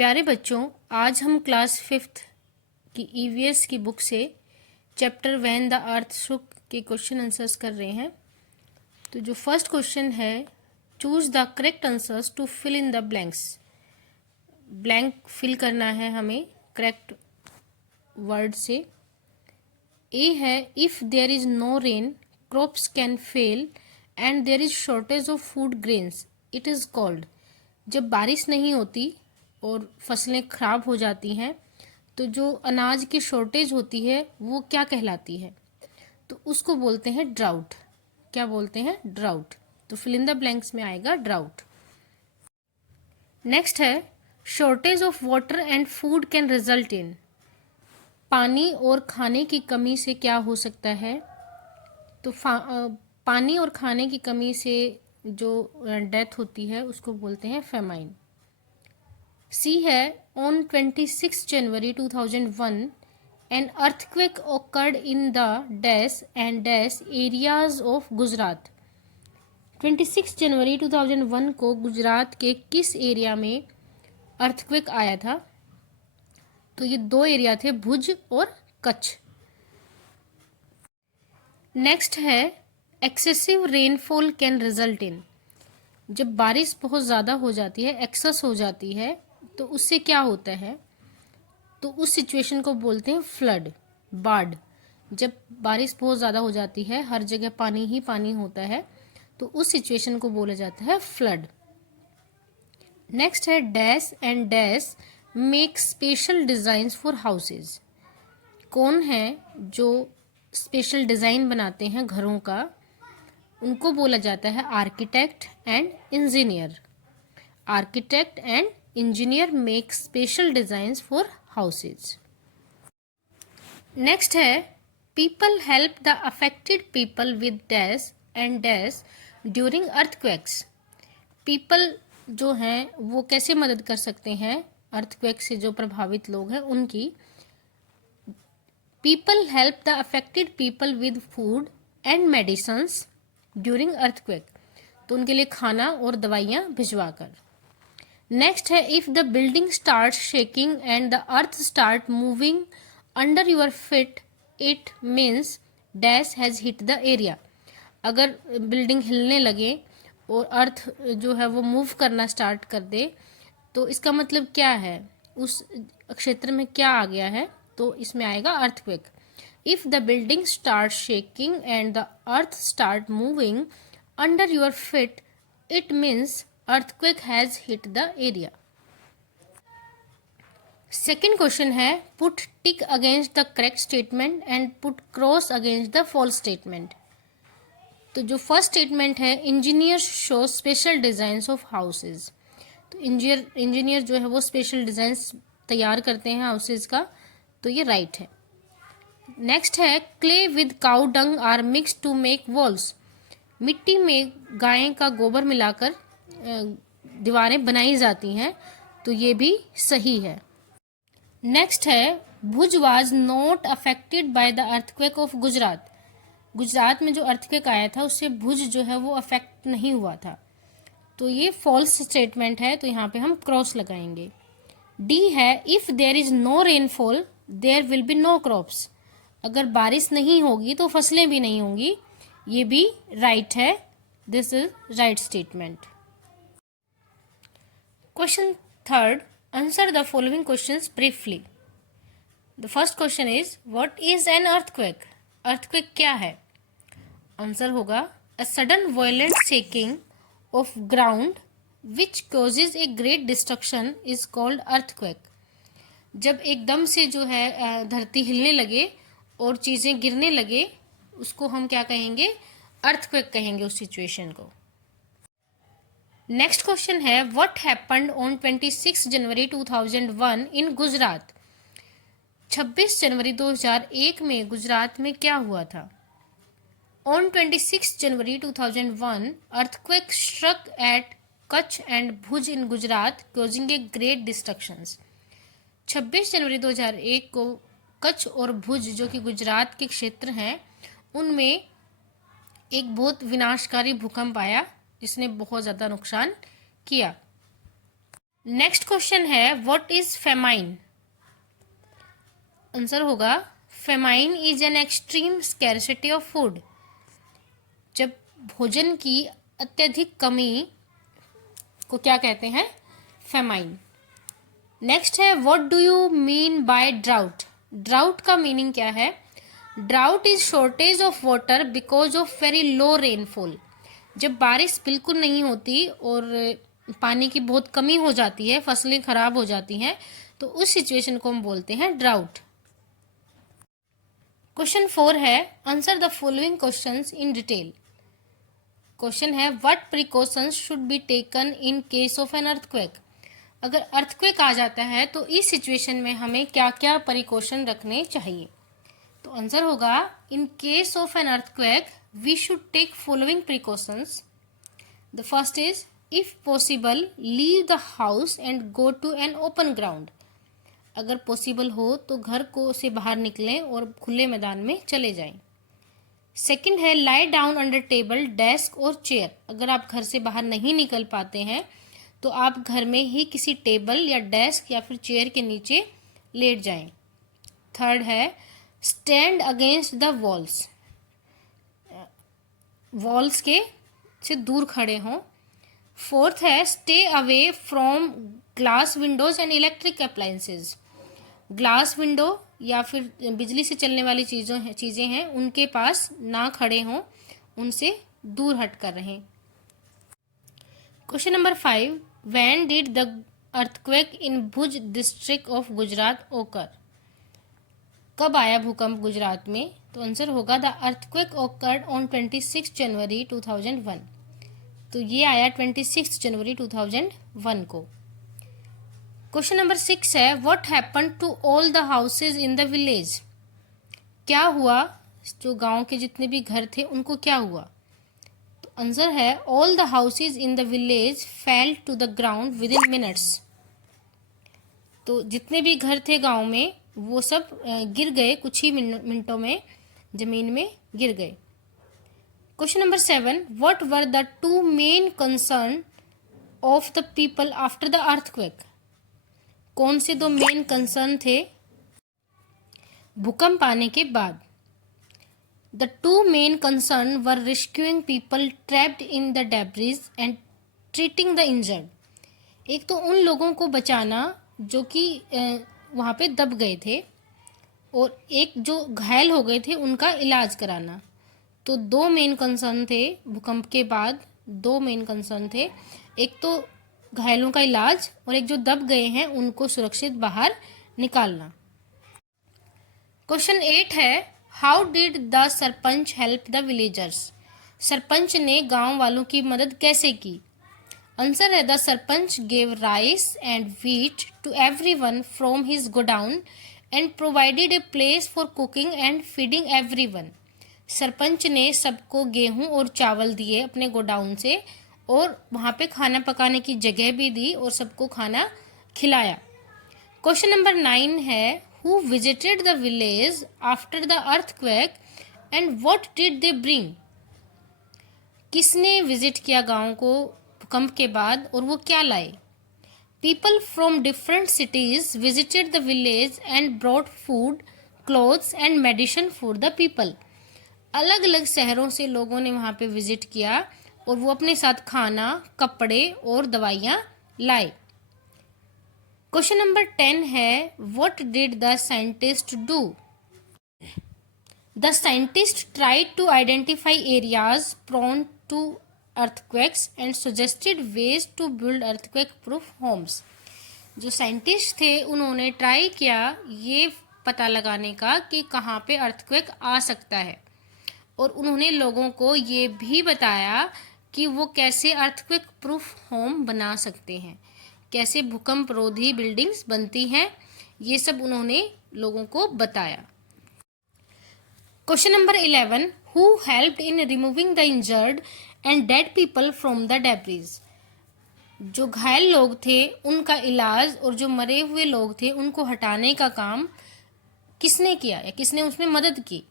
प्यारे बच्चों, आज हम क्लास 5th की ईवीएस की बुक से chapter when the earth shook के क्वेश्चन आंसर्स कर रहे हैं। तो जो फर्स्ट क्वेश्चन है, choose the correct answers to fill in the blanks. Blank fill करना है हमें करेक्ट वर्ड से। ए है, if there is no rain crops can fail and there is shortage of food grains it is called. जब बारिश नहीं होती और फसलें खराब हो जाती हैं तो जो अनाज की शॉर्टेज होती है वो क्या कहलाती है? तो उसको बोलते हैं ड्राउट। क्या बोलते हैं? ड्राउट। तो फिल इन द ब्लैंक्स में आएगा ड्राउट। नेक्स्ट है, shortage of water and food can result in. पानी और खाने की कमी से क्या हो सकता है? तो पानी और खाने की कमी से जो डेथ होती है उसको बोलते हैं फेमाइन। सी है, on 26 January 2001 an earthquake occurred in the dash and dash areas of Gujarat. 26 जनवरी 2001 को गुजरात के किस एरिया में अर्थक्वेक आया था? तो ये दो एरिया थे, भुज और कच्छ। नेक्स्ट है, excessive rainfall can result in. जब बारिश बहुत ज़्यादा हो जाती है, एक्सेस हो जाती है, तो उससे क्या होता है? तो उस सिचुएशन को बोलते हैं फ्लड, बाढ़। जब बारिश बहुत ज़्यादा हो जाती है, हर जगह पानी ही पानी होता है, तो उस सिचुएशन को बोला जाता है फ्लड। नेक्स्ट है, dash and dash make special designs for houses. कौन है जो स्पेशल डिज़ाइन बनाते हैं घरों का? उनको बोला जाता है architect and engineer. Architect and engineer make special designs for houses. Next है, people help the affected people with dash and dash during earthquakes. People जो हैं वो कैसे मदद कर सकते हैं अर्थक्वेक से? जो प्रभावित लोग हैं उनकी। People help the affected people with food and medicines during earthquake. तो उनके लिए खाना और दवाइयाँ भिजवा कर। नेक्स्ट है, if the building start shaking and the earth start moving under your feet it means dash has hit the area. अगर बिल्डिंग हिलने लगे और अर्थ जो है वो मूव करना स्टार्ट कर दे तो इसका मतलब क्या है? उस क्षेत्र में क्या आ गया है? तो इसमें आएगा earthquake. If the building start shaking and the earth start moving under your feet it means earthquake has hit the area. Second question है, put tick against the correct statement and put cross against the false statement. तो जो first statement है, engineer show special designs of houses. तो engineer जो है वो special designs तैयार करते हैं हाउसेज का, तो ये राइट है। नेक्स्ट है, clay with cow dung are mix to make walls. मिट्टी में गाय का गोबर मिलाकर दीवारें बनाई जाती हैं, तो ये भी सही है। नेक्स्ट है, Bhuj was not affected by the earthquake of Gujarat. Gujarat में जो अर्थक्वेक आया था उससे भुज जो है वो अफेक्ट नहीं हुआ था, तो ये फॉल्स स्टेटमेंट है, तो यहाँ पे हम क्रॉस लगाएंगे। डी है, if there is no rainfall there will be no crops. अगर बारिश नहीं होगी तो फसलें भी नहीं होंगी, ये भी राइट है। This is right statement. Question third, answer the following questions briefly. The first question is, what is an earthquake? Earthquake क्या है? आंसर होगा, a sudden violent shaking of ground which causes a great destruction is called earthquake. जब एकदम से जो है धरती हिलने लगे और चीज़ें गिरने लगे, उसको हम क्या कहेंगे? earthquake कहेंगे उस सिचुएशन को। नेक्स्ट क्वेश्चन है, what happened on 26 January 2001 in Gujarat. 26 जनवरी 2001 में गुजरात में क्या हुआ था? On 26 January 2001 earthquake struck at Kutch and Bhuj in Gujarat causing a great destructions. 26 जनवरी 2001 को कच्छ और भुज जो कि गुजरात के क्षेत्र हैं उनमें एक बहुत विनाशकारी भूकंप आया जिसने बहुत ज़्यादा नुकसान किया। नेक्स्ट क्वेश्चन है व्हाट इज फेमाइन। आंसर होगा famine is an extreme scarcity of food. जब भोजन की अत्यधिक कमी को क्या कहते हैं, फेमाइन। नेक्स्ट है what do you mean by drought. Drought का मीनिंग क्या है। Drought is shortage of water because of very low rainfall. जब बारिश बिल्कुल नहीं होती और पानी की बहुत कमी हो जाती है, फसलें खराब हो जाती हैं, तो उस सिचुएशन को हम बोलते हैं ड्राउट। क्वेश्चन 4 है answer the following questions in detail. Question है what precautions should be taken in case of an earthquake. अगर अर्थक्वेक आ जाता है तो इस सिचुएशन में हमें क्या क्या प्रिकॉशन रखने चाहिए। तो आंसर होगा in case of an earthquake we should take following precautions. The first is if possible leave the house and go to an open ground. अगर पॉसिबल हो तो घर को से बाहर निकलें और खुले मैदान में चले जाएं। सेकंड है lie down under table, desk और चेयर। अगर आप घर से बाहर नहीं निकल पाते हैं तो आप घर में ही किसी टेबल या डेस्क या फिर चेयर के नीचे लेट जाएं। थर्ड है stand against the walls, walls के से दूर खड़े हों। फोर्थ है stay away from glass Windows and electric appliances. Glass window या फिर बिजली से चलने वाली चीज़ें हैं उनके पास ना खड़े हों, उनसे दूर हट कर रहें। Question number 5 when did the earthquake in Bhuj district of Gujarat ओकर। कब आया भूकंप गुजरात में। तो आंसर होगा द अर्थक्वेक ओकर्ड ऑन 26 जनवरी 2001। तो ये आया 26 जनवरी 2001 को। क्वेश्चन नंबर 6 है what happened to all the houses in the village. क्या हुआ, जो गांव के जितने भी घर थे उनको क्या हुआ। तो आंसर है all the houses in the village fell to the ground within minutes. तो जितने भी घर थे गांव में वो सब गिर गए, कुछ ही मिनटों में जमीन में गिर गए। Question number 7 what were the two main concern of the people after the earthquake. कौन से दो मेन कंसर्न थे भूकंप आने के बाद। The two main concern were rescuing people trapped in the debris and treating the injured. एक तो उन लोगों को बचाना जो कि वहाँ पे दब गए थे, और एक जो घायल हो गए थे उनका इलाज कराना। तो दो मेन कंसर्न थे भूकंप के बाद, दो मेन कंसर्न थे, एक तो घायलों का इलाज और एक जो दब गए हैं उनको सुरक्षित बाहर निकालना। क्वेश्चन 8 है how did the sarpanch help the villagers. सरपंच ने गांव वालों की मदद कैसे की। आंसर है the sarpanch gave rice and wheat to everyone from his godown and provided a place for cooking and feeding everyone. सरपंच ने सबको गेहूं और चावल दिए अपने गोडाउन से, और वहाँ पे खाना पकाने की जगह भी दी और सबको खाना खिलाया। क्वेश्चन नंबर 9 है who visited the village after the earthquake and what did they bring. किसने विजिट किया गांव को भूकंप के बाद और वो क्या लाए। People from different cities visited the village and brought food, clothes and medicine for the people. अलग अलग शहरों से लोगों ने वहाँ पे विजिट किया और वो अपने साथ खाना, कपड़े और दवाइयाँ लाए। क्वेश्चन नंबर 10 है what did the scientist do. The scientist tried to identify areas prone to earthquakes and suggested ways to build earthquake proof homes. जो साइंटिस्ट थे उन्होंने ट्राई किया ये पता लगाने का कि कहाँ पे अर्थक्वेक आ सकता है, और उन्होंने लोगों को ये भी बताया कि वो कैसे अर्थक्वेक प्रूफ होम बना सकते हैं, कैसे भूकंप रोधी बिल्डिंग्स बनती हैं, ये सब उन्होंने लोगों को बताया। Question number 11 who helped in removing the injured and dead people from the debris. जो घायल लोग थे उनका इलाज और जो मरे हुए लोग थे उनको हटाने का काम किसने किया या किसने उसमें मदद की।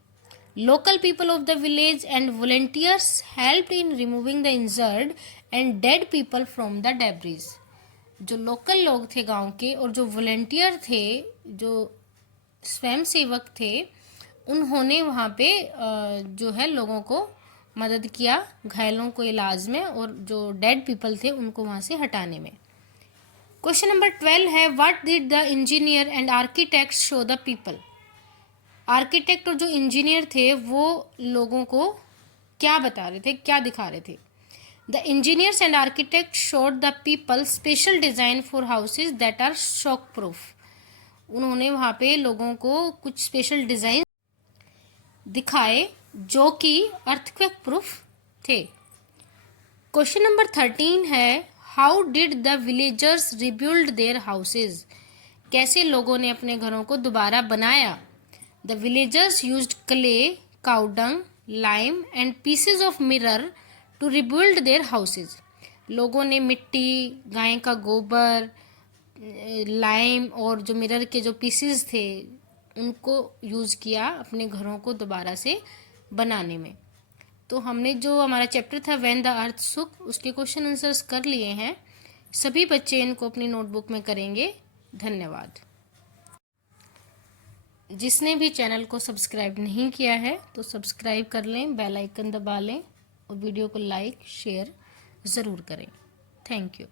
Local people of the village and volunteers helped in removing the injured and dead people from the debris. जो लोकल लोग थे गांव के और जो वॉलेंटियर थे, जो स्वयंसेवक थे, उन्होंने वहाँ पे जो है लोगों को मदद किया, घायलों को इलाज में और जो डेड पीपल थे उनको वहाँ से हटाने में। क्वेश्चन नंबर 12 है, what did the engineer and architect show the people. Architect और जो इंजीनियर थे वो लोगों को क्या बता रहे थे, क्या दिखा रहे थे। The engineers and architect showed the people special design for houses that are shock proof. उन्होंने वहाँ पे लोगों को कुछ स्पेशल डिजाइन दिखाए जो कि अर्थक्वेक प्रूफ थे। क्वेश्चन नंबर 13 है, how did the villagers rebuild their houses. कैसे लोगों ने अपने घरों को दोबारा बनाया। The villagers used clay, cow dung, lime and pieces of mirror to rebuild their houses. लोगों ने मिट्टी, गाय का गोबर, लाइम और जो मिरर के जो पीसेस थे उनको यूज़ किया अपने घरों को दोबारा से बनाने में। तो हमने जो हमारा चैप्टर था व्हेन द अर्थ शुक, उसके क्वेश्चन आंसर्स कर लिए हैं। सभी बच्चे इनको अपनी नोटबुक में करेंगे। धन्यवाद। जिसने भी चैनल को सब्सक्राइब नहीं किया है तो सब्सक्राइब कर लें, बेल आइकन दबा लें और वीडियो को लाइक शेयर ज़रूर करें। Thank you.